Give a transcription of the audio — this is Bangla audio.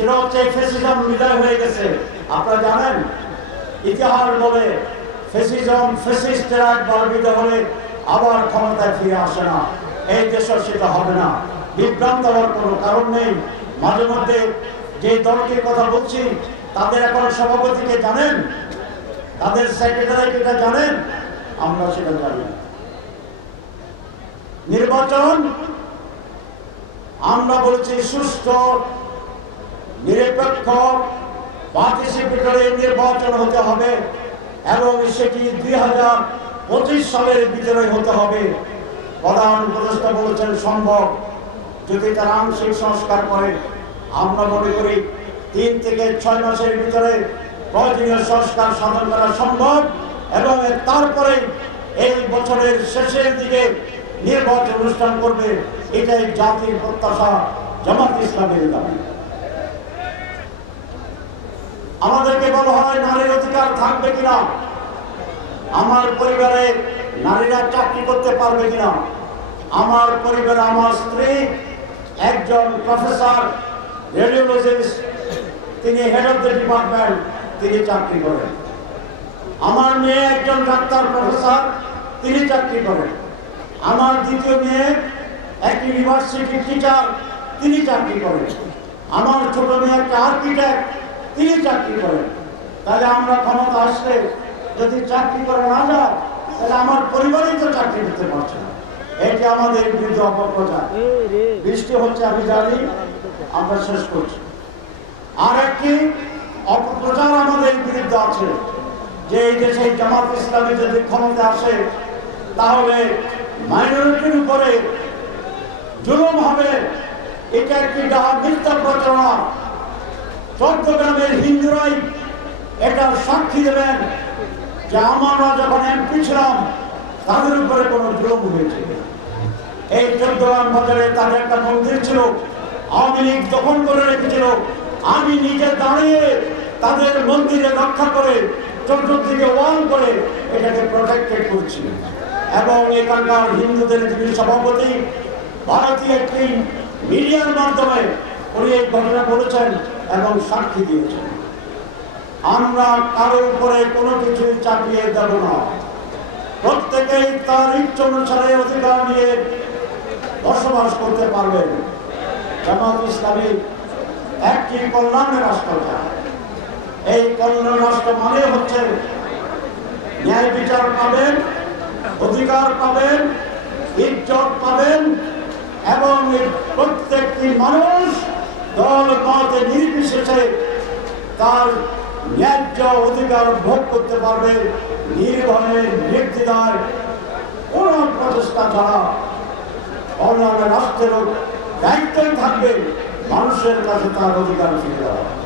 সেটা হচ্ছে আপনারা জানেন বলে আবার ক্ষমতায় ফিরে আসে না। হবে না। মাঝে মধ্যে যে দলটির কথা বলছি, তাদের এখন সভাপতিকে জানেন? তাদের সেক্রেটারি এটা জানেন? আমরা সেটা জানি নির্বাচন, আমরা বলছি সুষ্ঠু নিরপেক্ষ পার্টিসিপেটরি নির্বাচন হতে হবে এবং সেটি দুই হাজার পঁচিশ সালের ভিতরে হতে হবে। প্রধান উপদেষ্টা বলেছেন, সম্ভব। যদি তারা আংশিক সংস্কার করে, আমরা মনে করি তিন থেকে ছয় মাসের ভিতরে প্রয়োজনীয় সংস্কার সাধন করা সম্ভব এবং তারপরে এই বছরের শেষের দিকে নির্বাচন অনুষ্ঠান করবে। এটাই জাতির প্রত্যাশা, জামাত ইসলামের দাবি। আমাদেরকে বলা হয় নারীর অধিকার থাকবে কিনা? আমার পরিবারে নারীরা চাকরি করতে পারবে কিনা? আমার পরিবারে আমার স্ত্রী, একজন প্রফেসর রেডিওলজিস্ট তিনি হেড অফ দ্য ডিপার্টমেন্ট তিনি চাকরি করেন। আমার মেয়ে একজন ডাক্তার, প্রফেসর, তিনি চাকরি করেন। আমার দ্বিতীয় মেয়ে এক ইউনিভার্সিটির টিচার তিনি চাকরি করেন। আমার ছোট মেয়ে একটা আর্কিটেক্ট তিনি চাকরি করেন। তাহলে আমরা ক্ষমতা আসলে যদি চাকরি করে না যায়, তাহলে আমার পরিবারই তো চাকরি দিতে পারছে না। এটি আমাদের বিরুদ্ধে অপপ্রচার। বৃষ্টি হচ্ছে, আমি জানি, আমরা শেষ করছি। আর একটি অপপ্রচার আমাদের বিরুদ্ধে আছে, যে এই দেশে জামাত ইসলামী যদি ক্ষমতা আসে, তাহলে মাইনরিটির উপরে জুলুম হবে। এটা একটি ডাহা মিথ্যা প্রচারণা। চট্টগ্রামের হিন্দুরাই এটার সাক্ষী দেবেন যে আমরা যখন এমপি ছিলাম, তাদের উপরে কোনো জুলুম হয়েছে এই চট্টগ্রাম বাজারে তাদের একটা মন্দির ছিল, আওয়ামী লীগ দখল করে রেখেছিল। আমি নিজে দাঁড়িয়ে তাদের মন্দিরে রক্ষা করে, চতুর্দিকে ওয়াল করে এটাকে প্রোটেক্টেড করছি। এবং এখানকার হিন্দুদের যিনি সভাপতি, ভারতীয় একটি মিডিয়ার মাধ্যমে উনি এই ঘটনা বলেছেন এবং সাক্ষী দিয়েছেন আমরা কারোর উপরে কোনো কিছু চাপিয়ে দেব না। প্রত্যেকেই তার ইচ্ছা অনুসারে অধিকার নিয়ে বসবাস করতে পারবেন। জামাত ইসলামী একটি কল্যাণের রাষ্ট্র চায়। এই কল্যাণ রাষ্ট্র মানে হচ্ছে ন্যায় বিচার পাবেন, অধিকার পাবেন, ইজ্জত পাবেন এবং প্রত্যেকটি মানুষ দল মত নির্বিশেষে তার ন্যায্য অধিকার ভোগ করতে পারবে নির্ভয়ে নির্দিদার কোন প্রচেষ্টা ছাড়া অন্যান্য রাষ্ট্রের দায়িত্বই থাকবে, মানুষের কাছে তার অধিকার ফিরে দেওয়া।